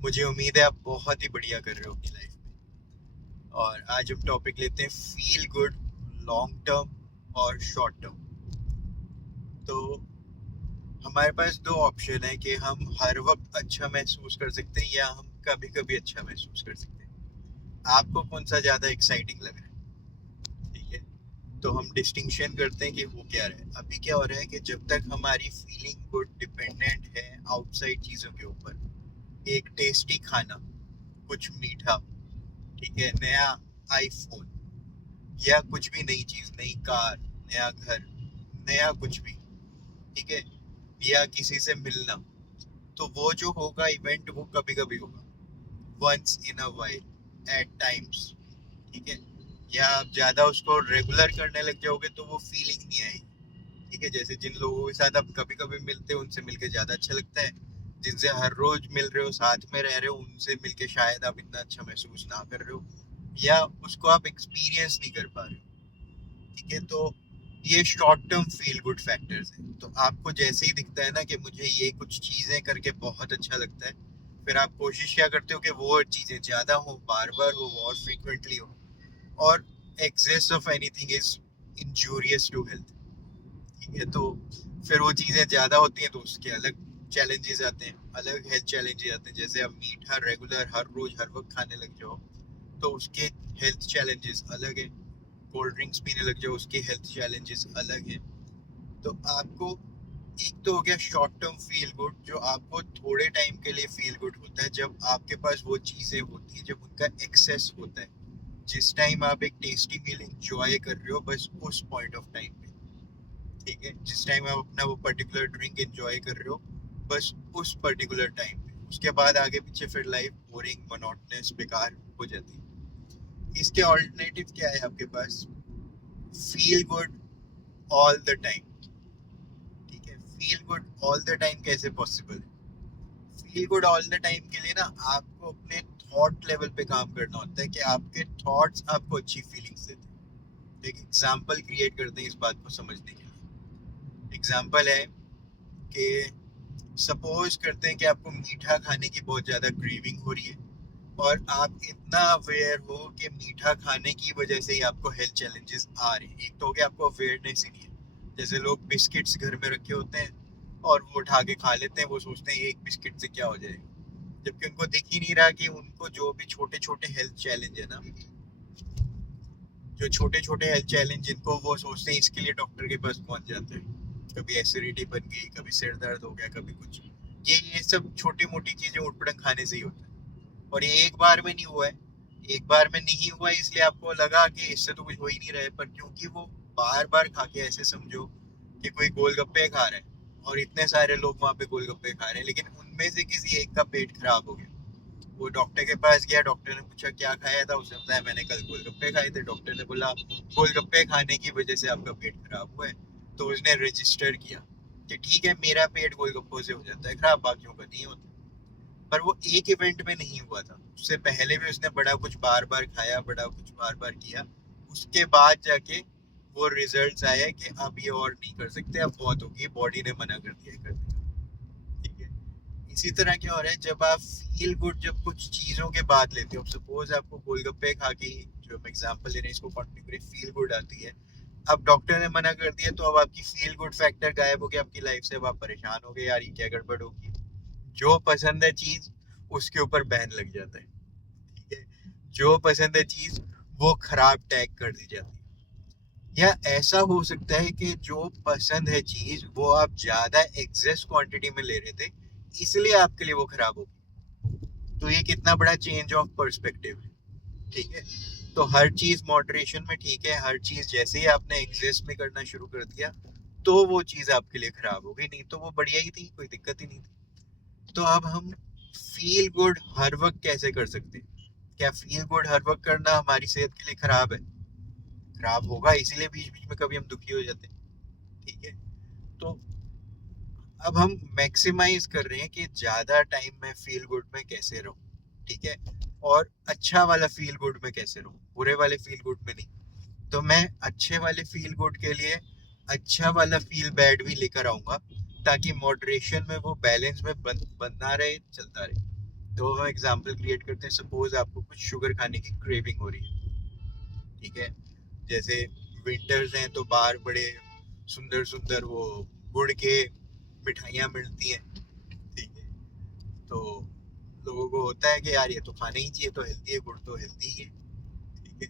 मुझे उम्मीद है आप बहुत ही बढ़िया कर रहे हो अपनी लाइफ में। और आज हम टॉपिक लेते हैं फील गुड, लॉन्ग टर्म और शॉर्ट टर्म। तो हमारे पास दो ऑप्शन है कि हम हर वक्त अच्छा महसूस कर सकते हैं या हम कभी कभी अच्छा महसूस कर सकते हैं। आपको कौन सा ज्यादा एक्साइटिंग लग रहा है? ठीक है, तो हम डिस्टिंक्शन करते हैं कि वो क्या रहा है। अभी क्या हो रहा है कि जब तक हमारी फीलिंग गुड डिपेंडेंट है आउटसाइड चीजों के ऊपर, एक टेस्टी खाना, कुछ मीठा, ठीक है, नया आईफोन या कुछ भी नई चीज, नई कार, नया घर, नया कुछ भी, ठीक है, या किसी से मिलना, तो वो जो होगा इवेंट वो कभी कभी होगा, once in a while, at times, ठीक है। या आप ज्यादा उसको रेगुलर करने लग जाओगे तो वो फीलिंग नहीं आएगी। ठीक है, जैसे जिन लोगों के साथ आप कभी कभी मिलते हो उनसे मिलके ज्यादा अच्छा लगता है, जिनसे हर रोज मिल रहे हो, साथ में रह रहे हो, उनसे मिलके शायद आप इतना अच्छा महसूस ना कर रहे हो या उसको आप एक्सपीरियंस नहीं कर पा रहे हो। ठीक है, तो ये short term feel good factors हैं। तो आपको जैसे ही दिखता है ना कि मुझे ये कुछ चीजें करके बहुत अच्छा लगता है, फिर आप कोशिश क्या करते हो कि वो चीजें ज्यादा हो, बार बार हो, और फ्रीक्वेंटली हो। और excess of anything is injurious to health. ठीक है, तो फिर वो चीजें ज्यादा होती हैं तो उसके अलग चैलेंजेस आते हैं, अलग हेल्थ चैलेंजेस आते हैं। जैसे आप मीठा रेगुलर हर रोज हर वक्त खाने लग जाओ तो उसके हेल्थ चैलेंजेस अलग है। कोल्ड ड्रिंक्स पीने लग जाओ उसके हेल्थ चैलेंजेस अलग हैं। तो आपको, एक तो हो गया शॉर्ट टर्म फील गुड, जो आपको थोड़े टाइम के लिए फील गुड होता है जब आपके पास वो चीजें होती है, जब उनका एक्सेस होता है। जिस टाइम आप एक टेस्टी मील एंजॉय कर रहे हो बस उस पॉइंट ऑफ टाइम पे, ठीक है, जिस टाइम आप अपना वो पर्टिकुलर ड्रिंक एंजॉय कर रहे हो बस उस पर्टिकुलर टाइम पे, उसके बाद आगे पीछे फिर लाइफ बोरिंग, मोनोटोनस, बेकार हो जाती है। इसके ऑल्टरनेटिव क्या है आपके पास? Feel good all the time. ठीक है, feel good all the time कैसे पॉसिबल है? Feel good all the time के लिए ना आपको अपने थॉट लेवल पे काम करना होता है कि आपके थॉट्स आपको अच्छी फीलिंग्स देते हैं। एक एग्जांपल क्रिएट करते हैं इस बात को समझने के लिए। एग्जांपल है कि सपोज करते हैं कि आपको मीठा खाने की बहुत ज्यादा क्रेविंग हो रही है और आप इतना अवेयर हो कि मीठा खाने की वजह से ही आपको हेल्थ चैलेंजेस आ रहे हैं। एक तो हो गया आपको अवेयरनेस ही नहीं है। जैसे लोग बिस्किट्स घर में रखे होते हैं और वो उठा के खा लेते हैं, वो सोचते हैं एक बिस्किट से क्या हो जाएगा, जबकि उनको दिख ही नहीं रहा कि उनको जो भी छोटे छोटे हेल्थ चैलेंज है ना, जो छोटे छोटे हेल्थ चैलेंज जिनको वो सोचते हैं इसके लिए डॉक्टर के पास पहुंच जाते हैं, कभी एसिडिटी बन गई, कभी सिर दर्द हो गया, कभी कुछ, ये सब छोटी मोटी चीजें उठपटंग खाने से ही होता है। और ये एक बार में नहीं हुआ है, एक बार में नहीं हुआ इसलिए आपको लगा कि इससे तो कुछ हो ही नहीं रहा है, पर क्योंकि वो बार बार खा के, ऐसे समझो कि कोई गोलगप्पे खा रहा है और इतने सारे लोग वहां पे गोलगप्पे खा रहे हैं, लेकिन उनमें से किसी एक का पेट खराब हो गया। वो डॉक्टर के पास गया, डॉक्टर ने पूछा क्या खाया था, उसने बताया मैंने कल गोलगप्पे खाए थे। डॉक्टर ने बोला गोलगप्पे खाने की वजह से आपका पेट खराब हुआ है। तो उसने रजिस्टर किया कि ठीक है, मेरा पेट गोलगप्पों से हो जाता है खराब, बाकियों का नहीं होता। पर वो एक इवेंट में नहीं हुआ था, उससे पहले भी उसने बड़ा कुछ बार बार खाया, बड़ा कुछ बार बार किया, उसके बाद जाके वो रिजल्ट्स आए कि अब ये और नहीं कर सकते, अब बहुत होगी, बॉडी ने मना कर दिया करने का। ठीक है, इसी तरह क्या हो रहा है जब आप फील गुड, जब कुछ चीजों के बाद लेते हो, सपोज आपको गोलगप्पे खा के, जो हम एग्जांपल ले रहे हैं इसको कंटिन्यू करें, फील गुड आती है। अब डॉक्टर ने मना कर दिया तो अब आपकी फील गुड फैक्टर गायब हो गया आपकी लाइफ से। अब आप परेशान हो गए, यार ये क्या गड़बड़ होगी। जो पसंद है चीज उसके ऊपर बैन लग जाता है। ठीक है, जो पसंद है चीज वो खराब टैग कर दी जाती है। या ऐसा हो सकता है कि जो पसंद है चीज वो आप ज्यादा एक्सेस क्वांटिटी में ले रहे थे, इसलिए आपके लिए वो खराब हो गई। तो ये कितना बड़ा चेंज ऑफ पर्सपेक्टिव है। ठीक है, तो हर चीज मॉडरेशन में ठीक है, हर चीज जैसे ही आपने एक्सेस में करना शुरू कर दिया तो वो चीज आपके लिए खराब हो गई, नहीं तो वो बढ़िया ही थी, कोई दिक्कत ही नहीं थी। तो अब हम फील गुड हर वक्त कैसे कर सकते हैं? क्या फील गुड हर वक्त करना हमारी सेहत के लिए खराब है? खराब होगा, इसीलिए बीच बीच में कभी हम दुखी हो जाते हैं। ठीक है, तो अब हम मैक्सिमाइज कर रहे हैं कि ज्यादा टाइम मैं फील गुड में कैसे रहूं। ठीक है, और अच्छा वाला फील गुड में कैसे रहूं, बुरे वाले फील गुड में नहीं। तो मैं अच्छे वाले फील गुड के लिए अच्छा वाला फील बैड भी लेकर आऊंगा, ताकि मॉडरेशन में वो बैलेंस में बनना रहे, चलता रहे। तो हम एग्जांपल क्रिएट करते हैं, सपोज आपको कुछ शुगर खाने की क्रेविंग हो रही है, ठीक है। जैसे विंटर्स हैं तो बाहर बड़े सुंदर सुंदर वो गुड़ के मिठाइयाँ मिलती हैं, ठीक है। तो लोगों को होता है कि यार ये तो खाना ही चाहिए, तो हेल्दी है, गुड़ तो हेल्दी ही है, ठीक है।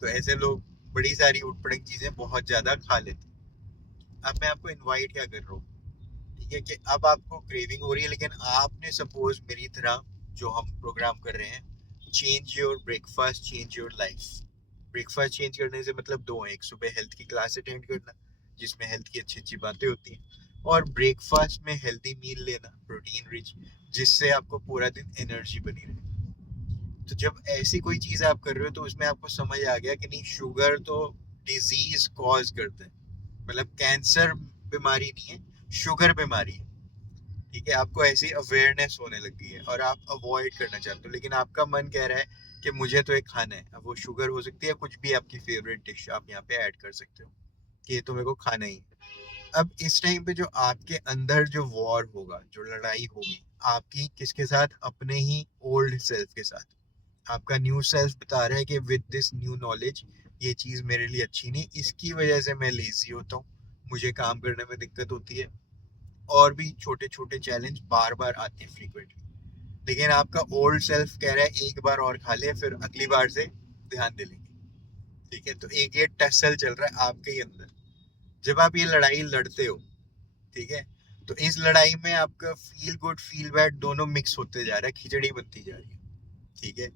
तो ऐसे लोग बड़ी सारी उटपटांग चीजें बहुत ज्यादा खा लेते हैं। अब मैं आपको इनवाइट क्या कर रहा हूँ, ठीक है, कि अब आपको क्रेविंग हो रही है, लेकिन आपने सपोज मेरी तरह जो हम प्रोग्राम कर रहे हैं, change your breakfast change your life. Breakfast change करने से मतलब दो है, एक सुबह हेल्थ की क्लास अटेंड करना जिसमें हेल्थ की अच्छी अच्छी बातें होती हैं, और ब्रेकफास्ट में हेल्दी मील लेना, प्रोटीन रिच, जिससे आपको पूरा दिन एनर्जी बनी रहे। तो जब ऐसी कोई चीज आप कर रहे हो तो उसमें आपको समझ आ गया कि नहीं, शुगर तो डिजीज कॉज करता है, मतलब कैंसर बीमारी नहीं है, शुगर बीमारी है, ठीक है। आपको ऐसी अवेयरनेस होने लगी है और आप अवॉइड करना चाहते हो, लेकिन आपका मन कह रहा है कि मुझे तो एक खाना है। अब वो शुगर हो सकती है, कुछ भी आपकी फेवरेट डिश आप यहाँ पे ऐड कर सकते हो कि ये तो मेरे को खाना ही है। अब इस टाइम पे जो आपके अंदर जो वॉर होगा, जो लड़ाई होगी आपकी किसके साथ, अपने ही ओल्ड सेल्फ के साथ। आपका न्यू सेल्फ बता रहा है कि विद दिस न्यू नॉलेज ये चीज मेरे लिए अच्छी नहीं, इसकी वजह से मैं लेजी होता हूँ, मुझे काम करने में दिक्कत होती है, और भी छोटे छोटे चैलेंज बार बार आते हैं फ्रीक्वेंटली। लेकिन आपका ओल्ड सेल्फ कह रहा है एक बार और खा ले, फिर अगली बार से ध्यान दे लेंगे, ठीक है। तो एक ये टसल चल रहा है आपके ही अंदर। जब आप ये लड़ाई लड़ते हो, ठीक है, तो इस लड़ाई में आपका फील गुड फील बैड दोनों मिक्स होते जा रहा है, खिचड़ी बनती जा रही है, ठीक है।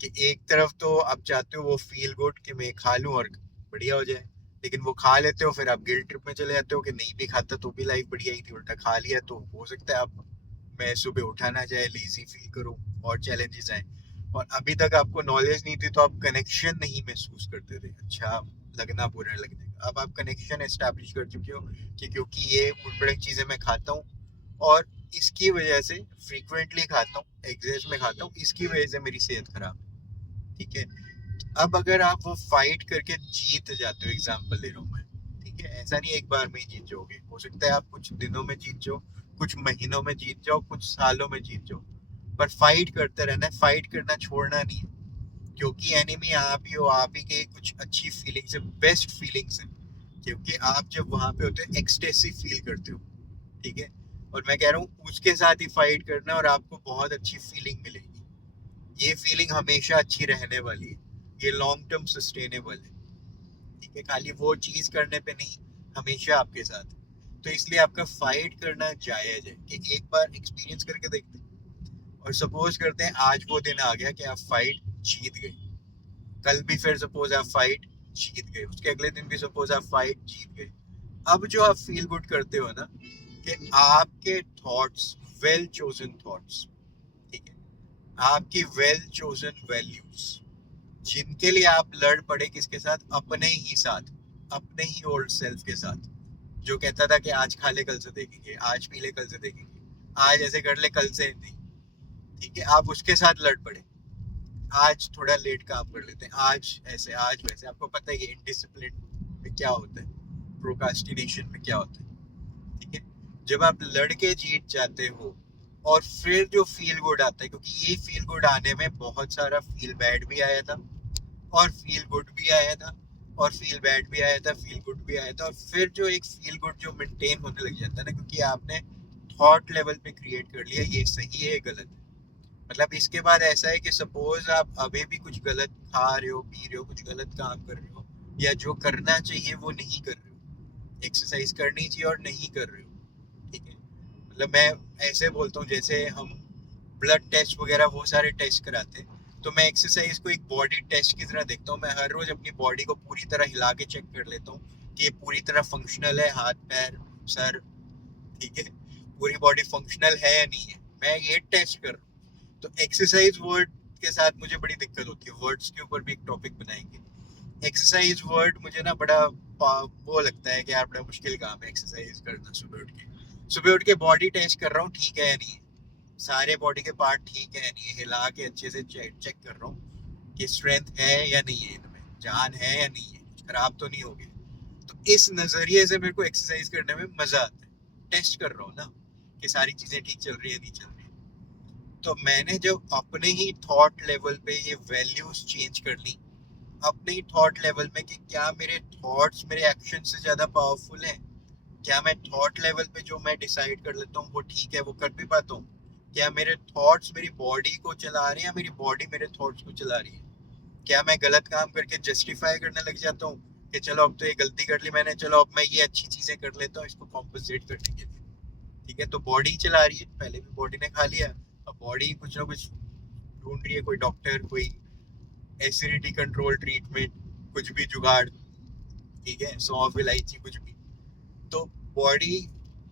कि एक तरफ तो आप चाहते हो वो फील गुड कि मैं खा लूं और बढ़िया हो जाए, लेकिन वो खा लेते हो, फिर आप गिल्ट ट्रिप में चले जाते हो कि नहीं भी खाता तो भी लाइफ बढ़िया ही थी, उल्टा खा लिया तो हो सकता है आप मैं सुबह उठा ना जाए, लेजी फील करूं और चैलेंजेस आए। और अभी तक आपको नॉलेज नहीं थी तो आप कनेक्शन नहीं महसूस करते थे, अच्छा लगना बुरा लगने का। अब आप कनेक्शन एस्टैब्लिश कर चुके हो कि क्योंकि ये उल्टा चीजें मैं खाता हूँ और इसकी वजह से फ्रीक्वेंटली खाता हूँ, एग्जेस में खाता हूँ, इसकी वजह से मेरी सेहत खराब है, ठीक है। अब अगर आप वो फाइट करके जीत जाते हो, एग्जांपल ले रहा हूँ मैं, ठीक है, ऐसा नहीं एक बार में ही जीत जाओगे, हो सकता है आप कुछ दिनों में जीत जाओ, कुछ महीनों में जीत जाओ, कुछ सालों में जीत जाओ, पर फाइट करते रहना है, फाइट करना छोड़ना नहीं है। क्योंकि एनिमी आप ही हो, आप ही के कुछ अच्छी फीलिंग्स है, बेस्ट फीलिंग्स है, क्योंकि आप जब वहां पे होते हो एक्सटेसी फील करते हो, ठीक है। और मैं कह रहा हूँ उसके साथ ही फाइट करना और आपको बहुत अच्छी फीलिंग मिलेगी। ये फीलिंग हमेशा अच्छी रहने वाली है, ये लॉन्ग टर्म सस्टेनेबल है, ठीक है। खाली वो चीज करने पे नहीं, हमेशा आपके साथ। तो इसलिए आपका फाइट करना जायज है कि एक बार एक्सपीरियंस करके देखते हैं। और सपोज करते हैं आज वो दिन आ गया कि आप फाइट जीत गए, कल भी फिर सपोज आप फाइट जीत गए, उसके अगले दिन भी सपोज आप फाइट जीत गए। अब जो आप फील गुड करते हो ना, कि आपके थॉट्स, वेल चोजन थॉट्स, ठीक है, आपकी वेल चोजन वैल्यूज, जिनके लिए आप लड़ पड़े किसके साथ, अपने ही साथ, अपने ही ओल्ड सेल्फ के साथ, जो कहता था कि आज खा ले कल से देखेंगे, आज पी ले कल से देखेंगे, आज ऐसे कर ले कल से नहीं, ठीक है। आप उसके साथ लड़ पड़े, आज थोड़ा लेट काम कर लेते हैं, आज ऐसे आज वैसे। आपको पता है कि इनडिसिप्लिन में क्या होता है, प्रोकास्टिनेशन में क्या होता है, ठीक है। जब आप लड़के जीत जाते हो और फिर जो फील गुड आता है, क्योंकि ये फील गुड आने में बहुत सारा फील बैड भी आया था और फील गुड भी आया था और फील बैड भी आया था, फील गुड भी आया था, और फिर जो एक फील गुड जो मेंटेन होने लग जाता है ना, क्योंकि आपने थॉट लेवल पे क्रिएट कर लिया ये सही है ये गलत है। मतलब इसके बाद ऐसा है कि सपोज आप अभी भी कुछ गलत खा रहे हो, पी रहे हो, कुछ गलत काम कर रहे हो, या जो करना चाहिए वो नहीं कर रहे हो, एक्सरसाइज करनी चाहिए और नहीं कर रहे हो, ठीक है। मतलब मैं ऐसे बोलता हूँ, जैसे हम ब्लड टेस्ट वगैरह वो सारे टेस्ट कराते हैं, तो मैं एक्सरसाइज को एक बॉडी टेस्ट की तरह देखता हूँ। मैं हर रोज अपनी बॉडी को पूरी तरह हिला के चेक कर लेता हूँ कि ये पूरी तरह फंक्शनल है, हाथ पैर सर, ठीक है, पूरी बॉडी फंक्शनल है या नहीं है, मैं ये टेस्ट कर रहा हूँ। तो एक्सरसाइज वर्ड के साथ मुझे बड़ी दिक्कत होती है, वर्ड्स के ऊपर भी एक टॉपिक बनाएंगे। एक्सरसाइज वर्ड मुझे ना बड़ा वो लगता है कि यार बड़ा मुश्किल काम है एक्सरसाइज करना। सुबह उठ के बॉडी टेस्ट कर रहा हूँ, ठीक है या नहीं है, सारे बॉडी के पार्ट ठीक है या नहीं है, हिला के अच्छे से चेक कर रहा हूँ कि स्ट्रेंथ है या नहीं है, इनमें जान है या नहीं है, कुछ खराब तो नहीं हो गया। तो इस नजरिए से मेरे को एक्सरसाइज करने में मजा आता है, टेस्ट कर रहा हूँ ना कि सारी चीजें ठीक चल रही है नहीं चल रही है। तो मैंने जब अपने ही थॉट लेवल पे ये वैल्यूज चेंज कर ली, अपने ही थॉट लेवल में कि क्या मेरे थॉट्स मेरे एक्शन से ज्यादा पावरफुल हैं, क्या मैं थॉट लेवल पे जो मैं डिसाइड कर लेता हूँ वो ठीक है, वो कर भी पाता हूँ, क्या मेरे थॉट्स मेरी बॉडी को चला रहे हैं या मेरी बॉडी मेरे थॉट्स को चला रही है, क्या मैं गलत काम करके जस्टिफाई करने लग जाता हूँ कि चलो अब तो ये गलती कर ली मैंने, चलो अब मैं ये अच्छी चीजें कर लेता हूँ इसको कॉम्पनसेट करने के लिए। ठीक है, तो बॉडी चला रही है, पहले भी बॉडी ने खा लिया, अब बॉडी कुछ ना कुछ ढूंढ रही है, कोई डॉक्टर, कोई एसिडिटी कंट्रोल ट्रीटमेंट, कुछ भी जुगाड़। ठीक है, सौंफ इलायची कुछ भी। तो बॉडी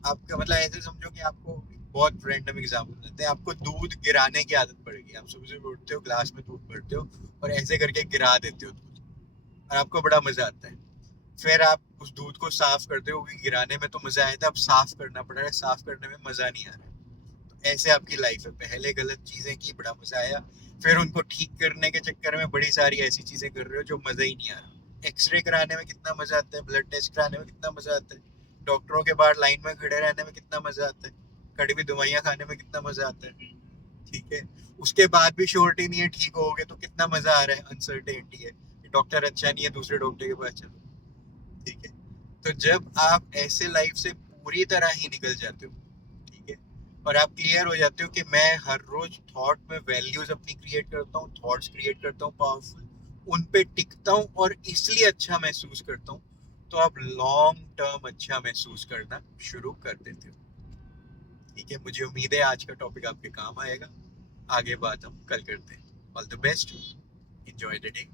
आपका मतलब ऐसे समझो कि आपको बहुत रैंडम एग्जांपल देते हैं, आपको दूध गिराने की आदत पड़ गई, आप सुबह सुबह उठते हो ग्लास में दूध भरते हो और ऐसे करके गिरा देते हो दूध, और आपको बड़ा मजा आता है। फिर आप उस दूध को साफ करते हो क्योंकि गिराने में तो मजा आया था, अब साफ करना पड़ रहा है, साफ करने में मजा नहीं आ रहा है। तो ऐसे आपकी लाइफ है, पहले गलत चीजें की, बड़ा मजा आया, फिर उनको ठीक करने के चक्कर में बड़ी सारी ऐसी चीजें कर रहे हो जो मजा ही नहीं आ रहा। एक्सरे कराने में कितना मजा आता है, ब्लड टेस्ट कराने में कितना मजा आता है, डॉक्टरों के बाहर लाइन में खड़े रहने में कितना मजा आता है, कड़वी दवाइयां खाने में कितना मजा आता है। ठीक है, उसके बाद भी श्योरिटी नहीं है ठीक होगे तो कितना मजा आ रहा है, अनसर्टेनिटी है, डॉक्टर अच्छा नहीं है दूसरे डॉक्टर के पास चलो। ठीक है, तो जब आप ऐसे लाइफ से पूरी तरह ही निकल जाते हो, ठीक है, और आप क्लियर हो जाते हो कि मैं हर रोज थॉट में वैल्यूज अपनी क्रिएट करता हूँ, थॉट्स क्रिएट करता हूँ पावरफुल, उन पे टिकता हूँ और इसलिए अच्छा महसूस करता हूँ, तो आप लॉन्ग टर्म अच्छा महसूस करना शुरू कर देते हो। ठीक है, मुझे उम्मीद है आज का टॉपिक आपके काम आएगा। आगे बात हम कल करते हैं। All the best, enjoy the day.